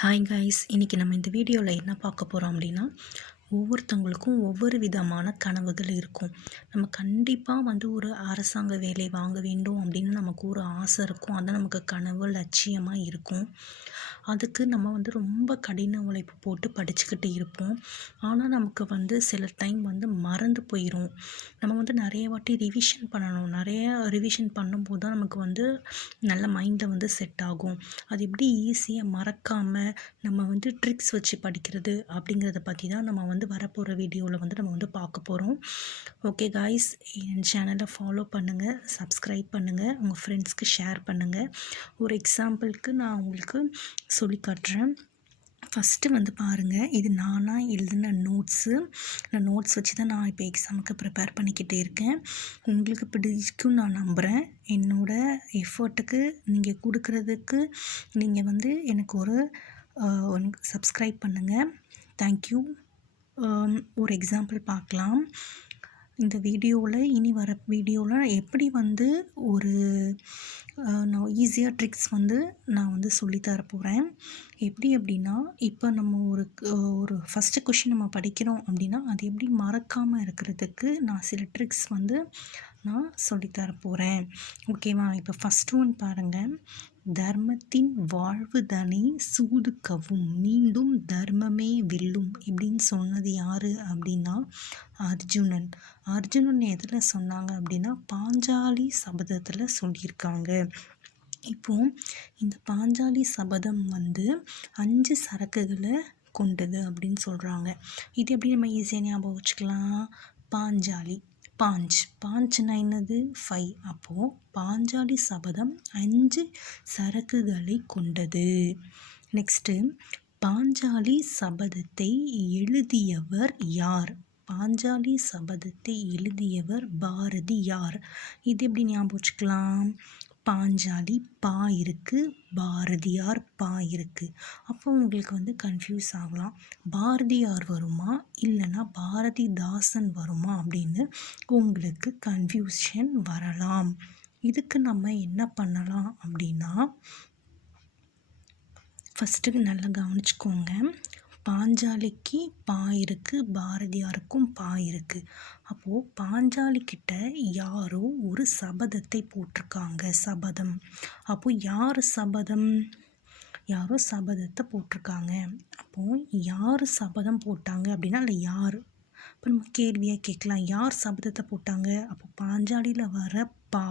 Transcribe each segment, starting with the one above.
Hi guys, இன்றைக்கி நம்ம இந்த வீடியோவில் என்ன பார்க்க போகிறோம் அப்படின்னா, ஒவ்வொருத்தவங்களுக்கும் ஒவ்வொரு விதமான கனவுகள் இருக்கும். நம்ம கண்டிப்பாக ஒரு அரசாங்க வேலை வாங்க வேண்டும் அப்படின்னு நமக்கு ஒரு ஆசை இருக்கும். அது நமக்கு கனவு லட்சியமாக இருக்கும். அதுக்கு நம்ம ரொம்ப கடின உழைப்பு போட்டு படிச்சுக்கிட்டு இருப்போம். ஆனால் நமக்கு சில டைம் மறந்து போயிடும். நம்ம நிறைய வாட்டி ரிவிஷன் பண்ணணும். நிறைய ரிவிஷன் பண்ணும்போது தான் நமக்கு நல்ல மைண்டில் செட் ஆகும். அது எப்படி ஈஸியாக மறக்காமல் நம்ம ட்ரிக்ஸ் வச்சு படிக்கிறது அப்படிங்கிறத பற்றி தான் நம்ம வரப்போகிற வீடியோவில் நம்ம பார்க்க போகிறோம். ஓகே காய்ஸ், என் சேனலை ஃபாலோ பண்ணுங்கள், சப்ஸ்கிரைப் பண்ணுங்கள், உங்கள் ஃப்ரெண்ட்ஸ்க்கு ஷேர் பண்ணுங்கள். ஒரு எக்ஸாம்பிளுக்கு நான் உங்களுக்கு சொல்லி காட்டுறேன். ஃபஸ்ட்டு பாருங்கள், இது நானாக எழுதின நோட்ஸு. நான் நோட்ஸ் வச்சு தான் நான் இப்போ எக்ஸாமுக்கு ப்ரிப்பேர் பண்ணிக்கிட்டே இருக்கேன். உங்களுக்கு பிடிக்கும் நான் நம்புகிறேன். என்னோடய எஃபர்ட்டுக்கு நீங்கள் கொடுக்குறதுக்கு நீங்கள் எனக்கு ஒரு சப்ஸ்கிரைப் பண்ணுங்கள். தேங்க்யூ. ஒரு எக்ஸாம்பிள் பார்க்கலாம். இந்த வீடியோவில் இனி வர வீடியோவில் எப்படி ஒரு நான் ஈஸியாக ட்ரிக்ஸ் நான் சொல்லித்தர போகிறேன். எப்படி அப்படின்னா, இப்போ நம்ம ஒரு ஃபஸ்ட்டு கொஷின் நம்ம படிக்கிறோம் அப்படின்னா அது எப்படி மறக்காமல் இருக்கிறதுக்கு நான் சில ட்ரிக்ஸ் நான் சொல்லித்தர போகிறேன். ஓகேவா? இப்போ ஃபஸ்ட் ஒன் பாருங்கள். தர்மத்தின் வாழ்வுதனை சூது கவும், மீண்டும் தர்மமே வெல்லும் இப்படின்னு சொன்னது யார் அப்படின்னா அர்ஜுனன். அர்ஜுனன் எதில் சொன்னாங்க அப்படின்னா பாஞ்சாலி சபதத்தில் சொல்லியிருக்காங்க. இப்போது இந்த பாஞ்சாலி சபதம் 5 சரக்குகளை கொண்டது அப்படின்னு சொல்கிறாங்க. இது எப்படி நம்ம ஈஸியாக ஞாபகம் வச்சுக்கலாம்? பாஞ்சாலி, பாஞ்ச்னா என்னது? 5. அப்போது பாஞ்சாலி சபதம் 5 சரக்குகளை கொண்டது. நெக்ஸ்ட்டு, பாஞ்சாலி சபதத்தை எழுதியவர் யார்? பாஞ்சாலி சபதத்தை எழுதியவர் பாரதியார். இது எப்படி ஞாபகம் வச்சுக்கலாம்? பாஞ்சாலி பா இருக்குது, பாரதியார் பா இருக்குது. அப்போ உங்களுக்கு கன்ஃபியூஸ் ஆகலாம். பாரதியார் வருமா இல்லைன்னா பாரதிதாசன் வருமா அப்படின்னு உங்களுக்கு கன்ஃபியூஷன் வரலாம். இதுக்கு நம்ம என்ன பண்ணலாம் அப்படின்னா, ஃபஸ்ட்டுக்கு நல்லா கவனிச்சுக்கோங்க. பாஞ்சாலிக்கு பா இருக்குது, பாரதியாருக்கும் பா இருக்குது. அப்போது பாஞ்சாலிக்கிட்ட யாரோ ஒரு சபதத்தை போட்டிருக்காங்க, சபதம். அப்போது யார் சபதம்? யாரோ சபதத்தை போட்டிருக்காங்க. அப்போது யார் சபதம் போட்டாங்க அப்படின்னா அதில் யார்? இப்போ நம்ம கேள்வியாக கேட்கலாம், யார் சபதத்தை போட்டாங்க? அப்போ பாஞ்சாலியில் வர பா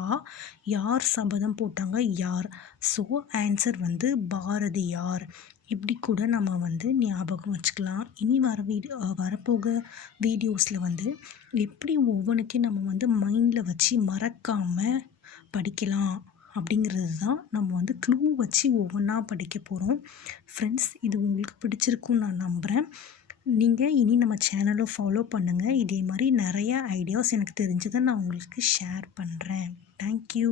யார் சபதம் போட்டாங்க? யார். So answer Bharathiyar. இப்படி கூட நம்ம ஞாபகம் வச்சுக்கலாம். இனி வரப்போக வீடியோஸில் எப்படி ஒவ்வொன்றுத்தையும் நம்ம மைண்டில் வச்சு மறக்காமல் படிக்கலாம் அப்படிங்கிறது தான் நம்ம க்ளூ வச்சு ஒவ்வொன்றா படிக்க போகிறோம். ஃப்ரெண்ட்ஸ், இது உங்களுக்கு பிடிச்சிருக்குன்னு நான் நம்புகிறேன். நீங்கள் இனி நம்ம சேனலை ஃபாலோ பண்ணுங்கள். இதே மாதிரி நிறையா ஐடியாஸ் எனக்கு தெரிஞ்சதை நான் உங்களுக்கு ஷேர் பண்ணுறேன். தேங்க்யூ.